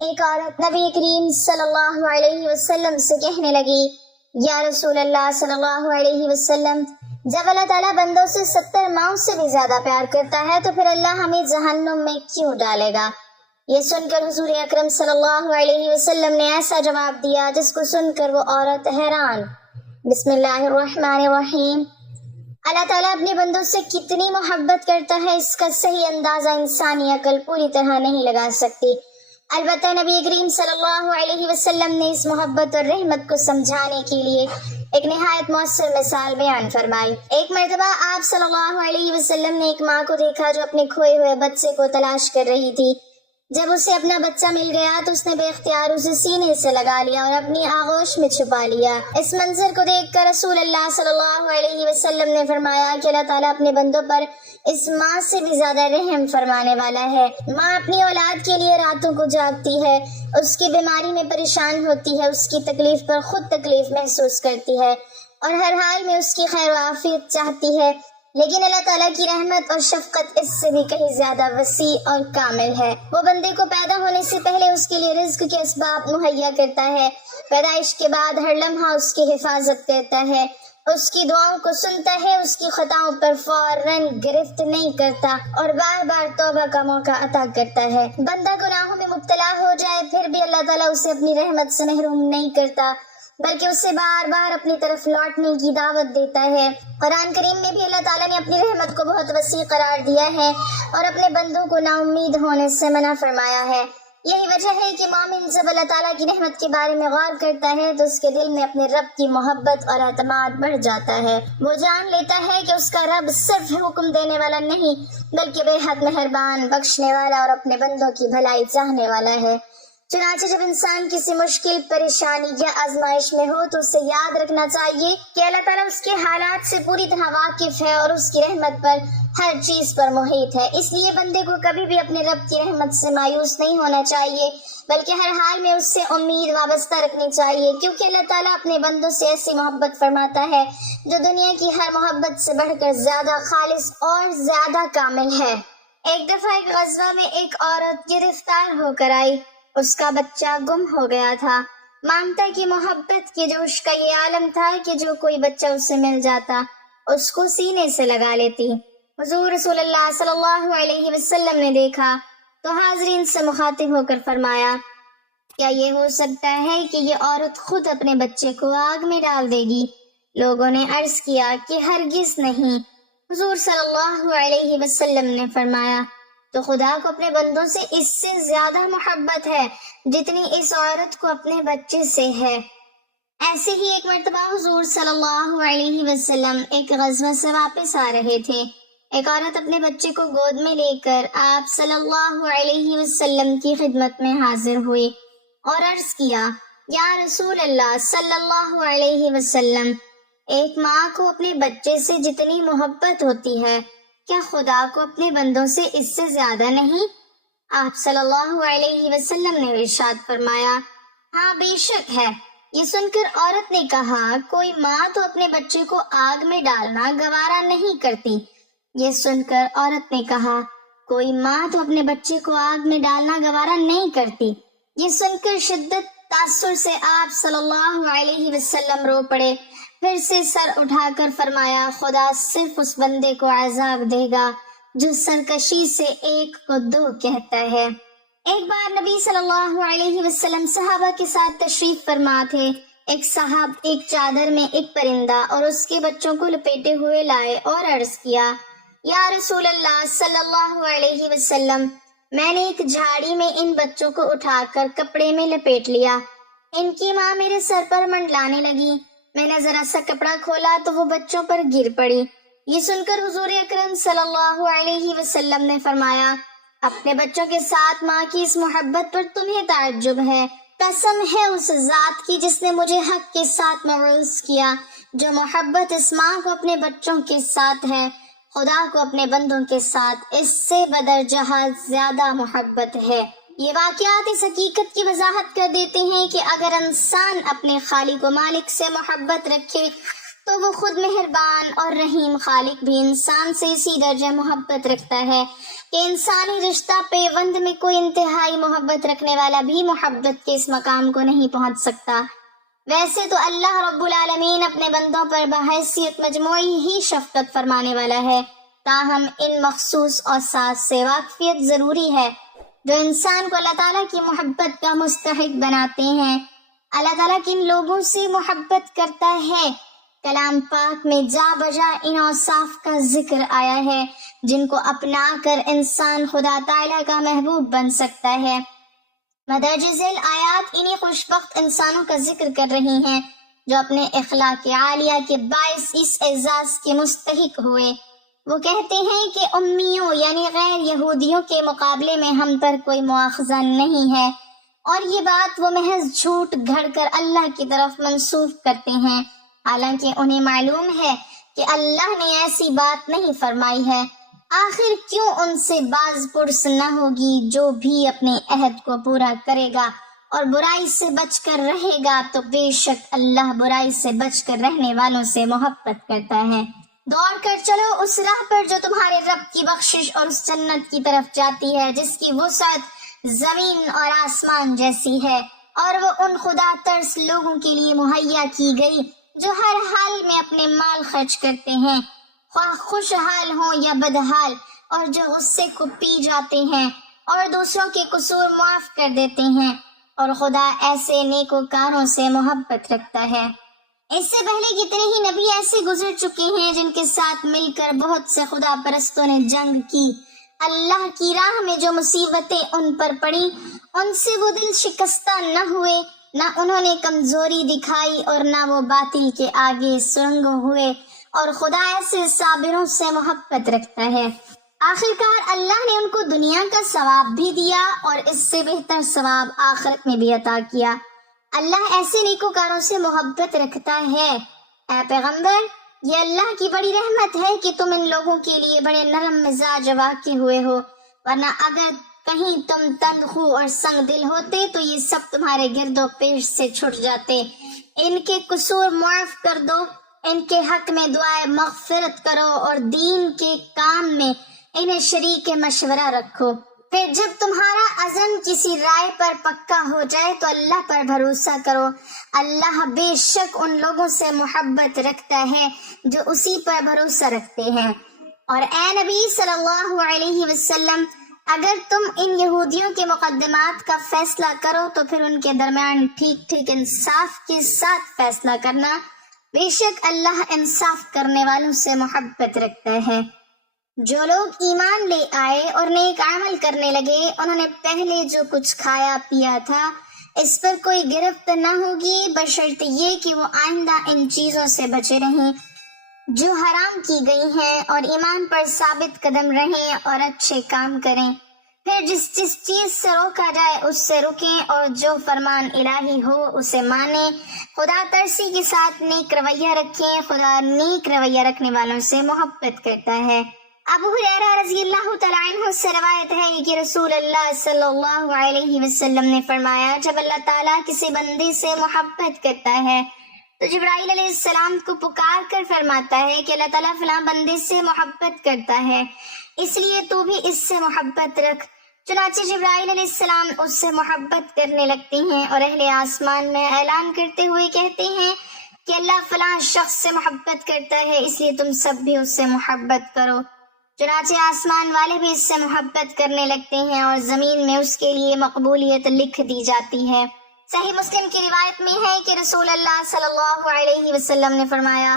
ایک عورت نبی کریم صلی اللہ علیہ وسلم سے کہنے لگی، یا رسول اللہ صلی اللہ علیہ وسلم، جب اللہ تعالیٰ بندوں سے 70 ماؤں سے بھی زیادہ پیار کرتا ہے تو پھر اللہ ہمیں جہنم میں کیوں ڈالے گا؟ یہ سن کر حضور اکرم صلی اللہ علیہ وسلم نے ایسا جواب دیا جس کو سن کر وہ عورت حیران۔ بسم اللہ الرحمن الرحیم۔ اللہ تعالیٰ اپنے بندوں سے کتنی محبت کرتا ہے اس کا صحیح اندازہ انسانی عقل پوری طرح نہیں لگا سکتی۔ البتہ نبی کریم صلی اللہ علیہ وسلم نے اس محبت اور رحمت کو سمجھانے کے لیے ایک نہایت مؤثر مثال بیان فرمائی۔ ایک مرتبہ آپ صلی اللہ علیہ وسلم نے ایک ماں کو دیکھا جو اپنے کھوئے ہوئے بچے کو تلاش کر رہی تھی۔ جب اسے اپنا بچہ مل گیا تو اس نے بے اختیار اسے سینے سے لگا لیا اور اپنی آغوش میں چھپا لیا۔ اس منظر کو دیکھ کر رسول اللہ صلی اللہ علیہ وسلم نے فرمایا کہ اللہ تعالیٰ اپنے بندوں پر اس ماں سے بھی زیادہ رحم فرمانے والا ہے۔ ماں اپنی اولاد کے لیے راتوں کو جاگتی ہے، اس کی بیماری میں پریشان ہوتی ہے، اس کی تکلیف پر خود تکلیف محسوس کرتی ہے اور ہر حال میں اس کی خیر و عافیت چاہتی ہے، لیکن اللہ تعالیٰ کی رحمت اور شفقت اس سے بھی کہیں زیادہ وسیع اور کامل ہے۔ وہ بندے کو پیدا ہونے سے پہلے اس کے لیے رزق کے اسباب مہیا کرتا ہے، پیدائش کے بعد ہر لمحہ اس کی حفاظت کرتا ہے، اس کی دعاؤں کو سنتا ہے، اس کی خطاؤں پر فوراً گرفت نہیں کرتا اور بار بار توبہ کا موقع عطا کرتا ہے۔ بندہ گناہوں میں مبتلا ہو جائے پھر بھی اللہ تعالیٰ اسے اپنی رحمت سے محروم نہیں کرتا، بلکہ اسے بار بار اپنی طرف لوٹنے کی دعوت دیتا ہے۔ قرآن کریم میں بھی اللہ تعالیٰ نے اپنی رحمت کو بہت وسیع قرار دیا ہے اور اپنے بندوں کو نا امید ہونے سے منع فرمایا ہے۔ یہی وجہ ہے کہ مومن جب اللہ تعالیٰ کی رحمت کے بارے میں غور کرتا ہے تو اس کے دل میں اپنے رب کی محبت اور اعتماد بڑھ جاتا ہے۔ وہ جان لیتا ہے کہ اس کا رب صرف حکم دینے والا نہیں بلکہ بے حد مہربان، بخشنے والا اور اپنے بندوں کی بھلائی چاہنے والا ہے۔ چنانچہ جب انسان کسی مشکل، پریشانی یا آزمائش میں ہو تو اسے یاد رکھنا چاہیے کہ اللہ تعالیٰ اس کے حالات سے پوری طرح واقف ہے اور اس کی رحمت پر ہر چیز پر محیط ہے۔ اس لیے بندے کو کبھی بھی اپنے رب کی رحمت سے مایوس نہیں ہونا چاہیے بلکہ ہر حال میں اس سے امید وابستہ رکھنی چاہیے، کیونکہ اللہ تعالیٰ اپنے بندوں سے ایسی محبت فرماتا ہے جو دنیا کی ہر محبت سے بڑھ کر زیادہ خالص اور زیادہ کامل ہے۔ ایک دفعہ ایک غزوہ میں ایک عورت گرفتار ہو کر آئی۔ اس کا بچہ گم ہو گیا تھا۔ مانتا کہ محبت کے جوش کا یہ عالم تھا کہ جو کوئی بچہ اس سے مل جاتا اس کو سینے سے لگا لیتی۔ حضور رسول اللہ صلی اللہ علیہ وسلم نے دیکھا تو حاضرین سے مخاطب ہو کر فرمایا، کیا یہ ہو سکتا ہے کہ یہ عورت خود اپنے بچے کو آگ میں ڈال دے گی؟ لوگوں نے عرض کیا کہ ہرگز نہیں۔ حضور صلی اللہ علیہ وسلم نے فرمایا، تو خدا کو اپنے بندوں سے اس سے زیادہ محبت ہے جتنی اس عورت کو اپنے بچے سے ہے۔ ایسے ہی ایک مرتبہ حضور صلی اللہ علیہ وسلم ایک غزوہ سے واپس آ رہے تھے۔ ایک عورت اپنے بچے کو گود میں لے کر آپ صلی اللہ علیہ وسلم کی خدمت میں حاضر ہوئی اور عرض کیا، یا رسول اللہ صلی اللہ علیہ وسلم، ایک ماں کو اپنے بچے سے جتنی محبت ہوتی ہے کیا خدا کو اپنے بندوں سے اس سے زیادہ نہیں؟ آپ صلی اللہ علیہ وسلم نے ارشاد فرمایا، ہاں بے شک ہے۔ یہ سن کر عورت نے کہا، کوئی ماں تو اپنے بچے کو آگ میں ڈالنا گوارا نہیں کرتی۔ یہ سن کر عورت نے کہا، کوئی ماں تو اپنے بچے کو آگ میں ڈالنا گوارا نہیں کرتی۔ یہ سن کر شدت تاثر سے آپ صلی اللہ علیہ وسلم رو پڑے، پھر سے سر اٹھا کر فرمایا، خدا صرف اس بندے کو عذاب دے گا جو سرکشی سے ایک کو دو کہتا ہے۔ ایک بار نبی صلی اللہ علیہ وسلم صحابہ کے ساتھ تشریف فرما تھے۔ ایک صاحب ایک چادر میں ایک پرندہ اور اس کے بچوں کو لپیٹے ہوئے لائے اور عرض کیا، یا رسول اللہ صلی اللہ علیہ وسلم، میں نے ایک جھاڑی میں ان بچوں کو اٹھا کر کپڑے میں لپیٹ لیا۔ ان کی ماں میرے سر پر منڈلانے لگی، میں نے ذرا سا کپڑا کھولا تو وہ بچوں پر گر پڑی۔ یہ سن کر حضور اکرم صلی اللہ علیہ وسلم نے فرمایا، اپنے بچوں کے ساتھ ماں کی اس محبت پر تمہیں تعجب ہے؟ قسم ہے اس ذات کی جس نے مجھے حق کے ساتھ مبعوث کیا، جو محبت اس ماں کو اپنے بچوں کے ساتھ ہے، خدا کو اپنے بندوں کے ساتھ اس سے بدرجہ زیادہ محبت ہے۔ یہ واقعات اس حقیقت کی وضاحت کر دیتے ہیں کہ اگر انسان اپنے خالق و مالک سے محبت رکھے تو وہ خود مہربان اور رحیم خالق بھی انسان سے اسی درجہ محبت رکھتا ہے۔ کہ انسانی رشتہ پیوند میں کوئی انتہائی محبت رکھنے والا بھی محبت کے اس مقام کو نہیں پہنچ سکتا۔ ویسے تو اللہ رب العالمین اپنے بندوں پر بحیثیت مجموعی ہی شفقت فرمانے والا ہے، تاہم ان مخصوص اوصاف سے واقفیت ضروری ہے جو انسان کو اللہ تعالیٰ کی محبت کا مستحق بناتے ہیں۔ اللہ تعالیٰ کن لوگوں سے محبت کرتا ہے؟ کلام پاک میں جا بجا ان اوصاف کا ذکر آیا ہے جن کو اپنا کر انسان خدا تعالیٰ کا محبوب بن سکتا ہے۔ مدرج ذیل آیات انہی خوشبخت انسانوں کا ذکر کر رہی ہیں جو اپنے اخلاق عالیہ کے باعث اس اعزاز کے مستحق ہوئے۔ وہ کہتے ہیں کہ امیوں یعنی غیر یہودیوں کے مقابلے میں ہم پر کوئی مواخذہ نہیں ہے، اور یہ بات وہ محض جھوٹ گھڑ کر اللہ کی طرف منسوب کرتے ہیں، حالانکہ انہیں معلوم ہے کہ اللہ نے ایسی بات نہیں فرمائی ہے۔ آخر کیوں ان سے باز پرس نہ ہوگی؟ جو بھی اپنے عہد کو پورا کرے گا اور برائی سے بچ کر رہے گا تو بے شک اللہ برائی سے بچ کر رہنے والوں سے محبت کرتا ہے۔ دوڑ کر چلو اس راہ پر جو تمہارے رب کی بخشش اور اس جنت کی طرف جاتی ہے جس کی وسعت زمین اور آسمان جیسی ہے، اور وہ ان خدا ترس لوگوں کے لیے مہیا کی گئی جو ہر حال میں اپنے مال خرچ کرتے ہیں، خواہ خوشحال ہوں یا بدحال، اور جو غصے کو پی جاتے ہیں اور دوسروں کے قصور معاف کر دیتے ہیں، اور خدا ایسے نیکوکاروں سے محبت رکھتا ہے۔ اس سے پہلے کتنے ہی نبی ایسے گزر چکے ہیں جن کے ساتھ مل کر بہت سے خدا پرستوں نے جنگ کی۔ اللہ کی راہ میں جو مصیبتیں ان پر پڑی ان سے وہ دل شکستہ نہ ہوئے، نہ انہوں نے کمزوری دکھائی اور نہ وہ باطل کے آگے سرنگ ہوئے، اور خدا ایسے صابروں سے محبت رکھتا ہے۔ آخرکار اللہ نے ان کو دنیا کا ثواب بھی دیا اور اس سے بہتر ثواب آخرت میں بھی عطا کیا۔ اللہ ایسے نیکوکاروں سے محبت رکھتا ہے۔ اے پیغمبر، یہ اللہ کی بڑی رحمت ہے کہ تم ان لوگوں کے لیے بڑے نرم مزاج واقع ہوئے ہو، ورنہ اگر کہیں تم تند خو اور سنگ دل ہوتے تو یہ سب تمہارے گرد و پیش سے چھٹ جاتے۔ ان کے قصور معاف کر دو، ان کے حق میں دعائے مغفرت کرو اور دین کے کام میں انہیں شریک مشورہ رکھو۔ پھر جب تمہارا عزم کسی رائے پر پکا ہو جائے تو اللہ پر بھروسہ کرو، اللہ بے شک ان لوگوں سے محبت رکھتا ہے جو اسی پر بھروسہ رکھتے ہیں۔ اور اے نبی صلی اللہ علیہ وسلم، اگر تم ان یہودیوں کے مقدمات کا فیصلہ کرو تو پھر ان کے درمیان ٹھیک ٹھیک انصاف کے ساتھ فیصلہ کرنا، بے شک اللہ انصاف کرنے والوں سے محبت رکھتا ہے۔ جو لوگ ایمان لے آئے اور نیک عمل کرنے لگے انہوں نے پہلے جو کچھ کھایا پیا تھا اس پر کوئی گرفت نہ ہوگی، بشرط یہ کہ وہ آئندہ ان چیزوں سے بچے رہیں جو حرام کی گئی ہیں، اور ایمان پر ثابت قدم رہیں اور اچھے کام کریں۔ پھر جس چیز سے روکا جائے اس سے رکیں، اور جو فرمان الہی ہو اسے مانیں۔ خدا ترسی کے ساتھ نیک رویہ رکھیں، خدا نیک رویہ رکھنے والوں سے محبت کرتا ہے۔ ابو ہریرہ رضی اللہ تعالیٰ عنہ سے روایت ہے کہ رسول اللہ صلی اللہ علیہ وسلم نے فرمایا، جب اللہ تعالیٰ کسی بندے سے محبت کرتا ہے تو جبرائیل علیہ السلام کو پکار کر فرماتا ہے کہ اللہ تعالیٰ فلاں بندے سے محبت کرتا ہے، اس لیے تو بھی اس سے محبت رکھ۔ چنانچہ جبرائیل علیہ السلام اس سے محبت کرنے لگتے ہیں اور اہل آسمان میں اعلان کرتے ہوئے کہتے ہیں کہ اللہ فلاں شخص سے محبت کرتا ہے، اس لیے تم سب بھی اس سے محبت کرو۔ چنانچہ آسمان والے بھی اس سے محبت کرنے لگتے ہیں اور زمین میں اس کے لیے مقبولیت لکھ دی جاتی ہے۔ صحیح مسلم کی روایت میں ہے کہ رسول اللہ صلی اللہ علیہ وسلم نے فرمایا،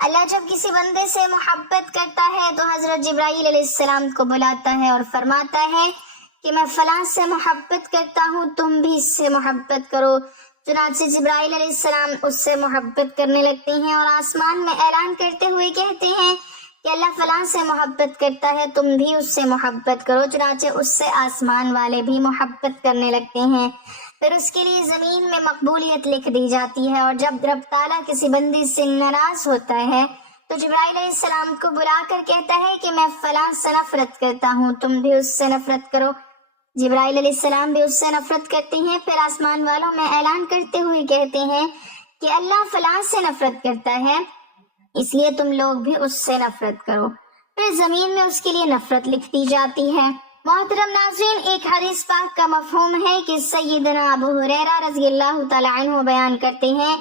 اللہ جب کسی بندے سے محبت کرتا ہے تو حضرت جبرائیل علیہ السلام کو بلاتا ہے اور فرماتا ہے کہ میں فلاں سے محبت کرتا ہوں، تم بھی اس سے محبت کرو۔ چنانچہ جبرائیل علیہ السلام اس سے محبت کرنے لگتے ہیں اور آسمان میں اعلان کرتے ہوئے کہتے ہیں کہ اللہ فلاں سے محبت کرتا ہے، تم بھی اس سے محبت کرو۔ چنانچہ اس سے آسمان والے بھی محبت کرنے لگتے ہیں، پھر اس کے لیے زمین میں مقبولیت لکھ دی جاتی ہے۔ اور جب رب تعالیٰ کسی بندے سے ناراض ہوتا ہے تو جبرائیل علیہ السلام کو بلا کر کہتا ہے کہ میں فلاں سے نفرت کرتا ہوں، تم بھی اس سے نفرت کرو۔ جبرائیل علیہ السلام بھی اس سے نفرت کرتے ہیں، پھر آسمان والوں میں اعلان کرتے ہوئے کہتے ہیں کہ اللہ فلاں سے نفرت کرتا ہے، اس لیے تم لوگ بھی اس سے نفرت کرو۔ پھر زمین میں اس کے لیے نفرت لکھ دی جاتی ہے۔ محترم ناظرین، ایک حدیث پاک کا مفہوم ہے کہ سیدنا ابو ہریرہ رضی اللہ تعالیٰ عنہ بیان کرتے ہیں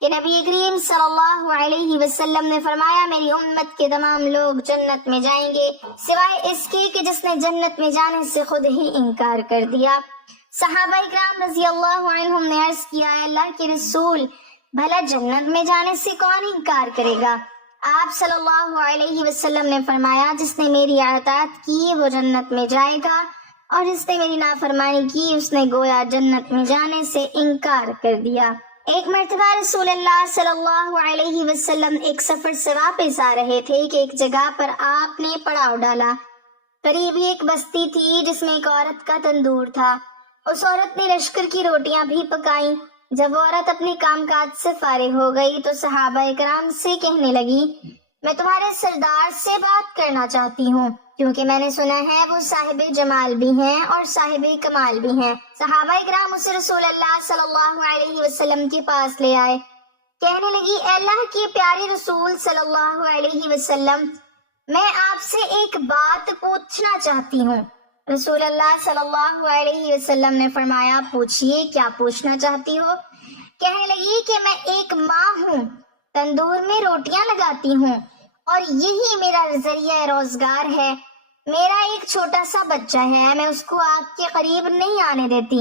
کہ نبی کریم صلی اللہ علیہ وسلم نے فرمایا، میری امت کے تمام لوگ جنت میں جائیں گے سوائے اس کے کہ جس نے جنت میں جانے سے خود ہی انکار کر دیا۔ صحابہ کرام رضی اللہ عنہم نے عرض کیا، اے اللہ کے رسول، بھلا جنت میں جانے سے کون انکار کرے گا؟ آپ صلی اللہ علیہ وسلم نے فرمایا، جس نے میری اطاعت کی وہ جنت میں جائے گا، اور جس نے میری نافرمانی کی اس نے گویا جنت میں جانے سے انکار کر دیا۔ ایک مرتبہ رسول اللہ صلی اللہ علیہ وسلم ایک سفر سے واپس آ رہے تھے کہ ایک جگہ پر آپ نے پڑاؤ ڈالا۔ قریب ہی ایک بستی تھی جس میں ایک عورت کا تندور تھا۔ اس عورت نے لشکر کی روٹیاں بھی پکائیں۔ جب وہ عورت اپنے کام کاج سے فارغ ہو گئی تو صحابہ کرام سے کہنے لگی، میں تمہارے سردار سے بات کرنا چاہتی ہوں، کیونکہ میں نے سنا ہے وہ صاحب جمال بھی ہیں اور صاحب کمال بھی ہیں۔ صحابہ کرام اسے رسول اللہ صلی اللہ علیہ وسلم کے پاس لے آئے۔ کہنے لگی، اے اللہ کے پیارے رسول صلی اللہ علیہ وسلم، میں آپ سے ایک بات پوچھنا چاہتی ہوں۔ رسول اللہ صلی اللہ علیہ وسلم نے فرمایا، پوچھئے، کیا پوچھنا چاہتی ہو؟ کہنے لگی کہ میں ایک ماں ہوں، تندور میں روٹیاں لگاتی ہوں اور یہی میرا ذریعہ روزگار ہے۔ میرا ایک چھوٹا سا بچہ ہے، میں اس کو آگ کے قریب نہیں آنے دیتی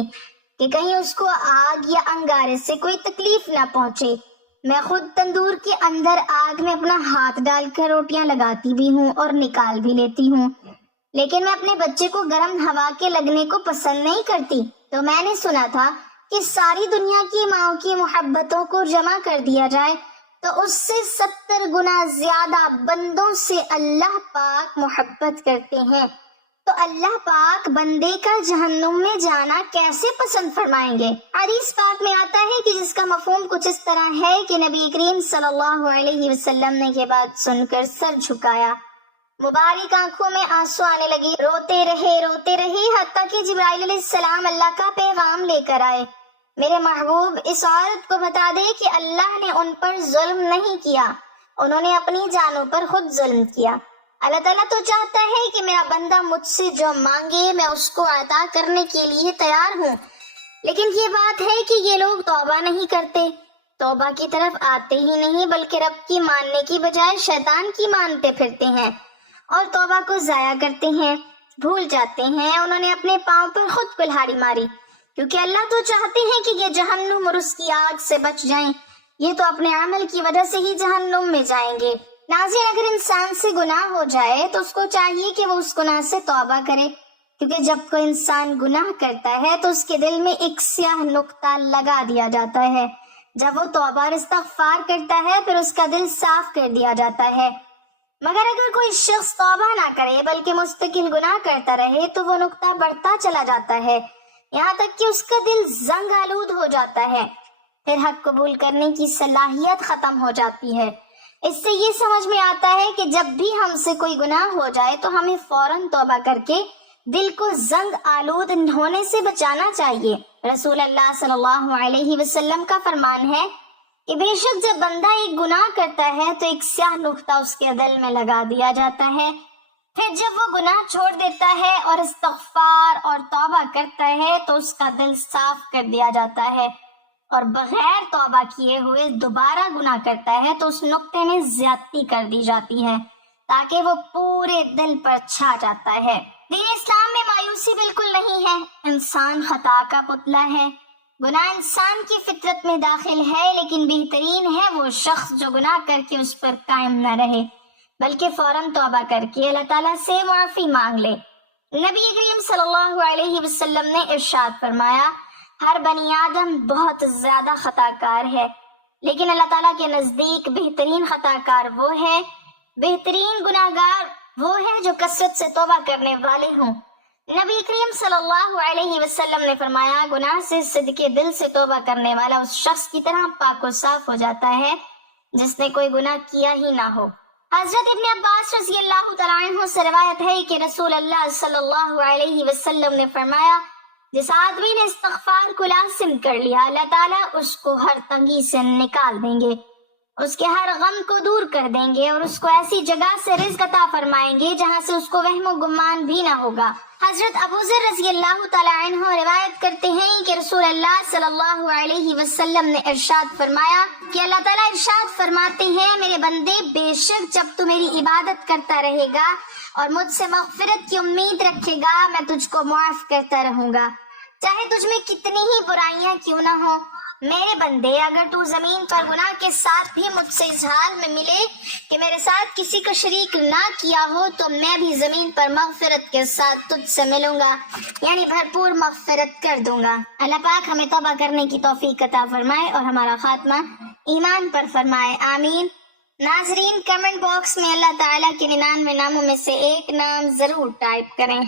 کہ کہیں اس کو آگ یا انگارے سے کوئی تکلیف نہ پہنچے۔ میں خود تندور کے اندر آگ میں اپنا ہاتھ ڈال کر روٹیاں لگاتی بھی ہوں اور نکال بھی لیتی ہوں، لیکن میں اپنے بچے کو گرم ہوا کے لگنے کو پسند نہیں کرتی۔ تو میں نے سنا تھا کہ ساری دنیا کی ماؤں کی محبتوں کو جمع کر دیا جائے تو اس سے 70 گنا زیادہ بندوں سے اللہ پاک محبت کرتے ہیں، تو اللہ پاک بندے کا جہنم میں جانا کیسے پسند فرمائیں گے؟ حدیث پاک میں آتا ہے کہ جس کا مفہوم کچھ اس طرح ہے کہ نبی کریم صلی اللہ علیہ وسلم نے یہ بات سن کر سر جھکایا، مبارک آنکھوں میں آنسو آنے لگے، روتے رہے حتیٰ کہ جبرائیل علیہ السلام اللہ کا پیغام لے کر آئے، میرے محبوب اس عورت کو بتا دے کہ اللہ نے ان پر ظلم نہیں کیا، انہوں نے اپنی جانوں پر خود ظلم کیا۔ اللہ تعالیٰ تو چاہتا ہے کہ میرا بندہ مجھ سے جو مانگے میں اس کو عطا کرنے کے لیے تیار ہوں، لیکن یہ بات ہے کہ یہ لوگ توبہ نہیں کرتے، توبہ کی طرف آتے ہی نہیں بلکہ رب کی ماننے کی بجائے شیطان کی مانتے پھرتے ہیں اور توبہ کو ضائع کرتے ہیں، بھول جاتے ہیں۔ انہوں نے اپنے پاؤں پر خود کلہاڑی ماری، کیونکہ اللہ تو چاہتے ہیں کہ یہ جہنم اور اس کی آگ سے بچ جائیں، یہ تو اپنے عمل کی وجہ سے ہی جہنم میں جائیں گے۔ ناظرین، اگر انسان سے گناہ ہو جائے تو اس کو چاہیے کہ وہ اس گناہ سے توبہ کرے، کیونکہ جب کوئی انسان گناہ کرتا ہے تو اس کے دل میں ایک سیاہ نقطہ لگا دیا جاتا ہے۔ جب وہ توبہ اور استغفار کرتا ہے پھر اس کا دل صاف کر دیا جاتا ہے۔ مگر اگر کوئی شخص توبہ نہ کرے بلکہ مستقل گناہ کرتا رہے تو وہ نقطہ بڑھتا چلا جاتا ہے، یہاں تک کہ اس کا دل زنگ آلود ہو جاتا ہے، پھر حق قبول کرنے کی صلاحیت ختم ہو جاتی ہے۔ اس سے یہ سمجھ میں آتا ہے کہ جب بھی ہم سے کوئی گناہ ہو جائے تو ہمیں فوراً توبہ کر کے دل کو زنگ آلود ہونے سے بچانا چاہیے۔ رسول اللہ صلی اللہ علیہ وسلم کا فرمان ہے کہ بے شک جب بندہ ایک گناہ کرتا ہے تو ایک سیاہ نقطہ اس کے دل میں لگا دیا جاتا ہے، پھر جب وہ گناہ چھوڑ دیتا ہے اور استغفار اور توبہ کرتا ہے تو اس کا دل صاف کر دیا جاتا ہے، اور بغیر توبہ کیے ہوئے دوبارہ گناہ کرتا ہے تو اس نقطے میں زیادتی کر دی جاتی ہے تاکہ وہ پورے دل پر چھا جاتا ہے۔ دین اسلام میں مایوسی بالکل نہیں ہے، انسان خطا کا پتلا ہے، گناہ انسان کی فطرت میں داخل ہے، لیکن بہترین ہے وہ شخص جو گناہ کر کے اس پر قائم نہ رہے بلکہ فوراً توبہ کر کے اللہ تعالیٰ سے معافی مانگ لے۔ نبی کریم صلی اللہ علیہ وسلم نے ارشاد فرمایا، ہر بنی آدم بہت زیادہ خطا کار ہے، لیکن اللہ تعالیٰ کے نزدیک بہترین خطا کار وہ ہے، بہترین گناہ گار وہ ہے جو کثرت سے توبہ کرنے والے ہوں۔ نبی کریم صلی اللہ علیہ وسلم نے فرمایا، گناہ سے صدقے دل سے توبہ کرنے والا اس شخص کی طرح پاک و صاف ہو جاتا ہے جس نے کوئی گناہ کیا ہی نہ ہو۔ حضرت ابن عباس رضی اللہ تعالیٰ عنہ سے روایت ہے کہ رسول اللہ صلی اللہ علیہ وسلم نے فرمایا، جس آدمی نے استغفار کو لازم کر لیا اللہ تعالیٰ اس کو ہر تنگی سے نکال دیں گے۔ اس کے ہر غم کو دور کر دیں گے اور اس کو ایسی جگہ سے رزق عطا فرمائیں گے جہاں سے اس کو وہم و گمان بھی نہ ہوگا۔ حضرت ابو ذر رضی اللہ تعالی عنہ روایت کرتے ہیں کہ رسول اللہ صلی اللہ علیہ وسلم نے ارشاد فرمایا کہ اللہ تعالیٰ ارشاد فرماتے ہیں، میرے بندے بے شک جب تو میری عبادت کرتا رہے گا اور مجھ سے مغفرت کی امید رکھے گا، میں تجھ کو معاف کرتا رہوں گا، چاہے تجھ میں کتنی ہی برائیاں کیوں نہ ہو۔ میرے بندے اگر تو زمین پر گناہ کے ساتھ بھی مجھ سے اس حال میں ملے کہ میرے ساتھ کسی کو شریک نہ کیا ہو تو میں بھی زمین پر مغفرت کے ساتھ تجھ سے ملوں گا، یعنی بھرپور مغفرت کر دوں گا۔ اللہ پاک ہمیں توبہ کرنے کی توفیق عطا فرمائے اور ہمارا خاتمہ ایمان پر فرمائے، آمین۔ ناظرین، کمنٹ باکس میں اللہ تعالیٰ کے 99 ناموں میں سے ایک نام ضرور ٹائپ کریں۔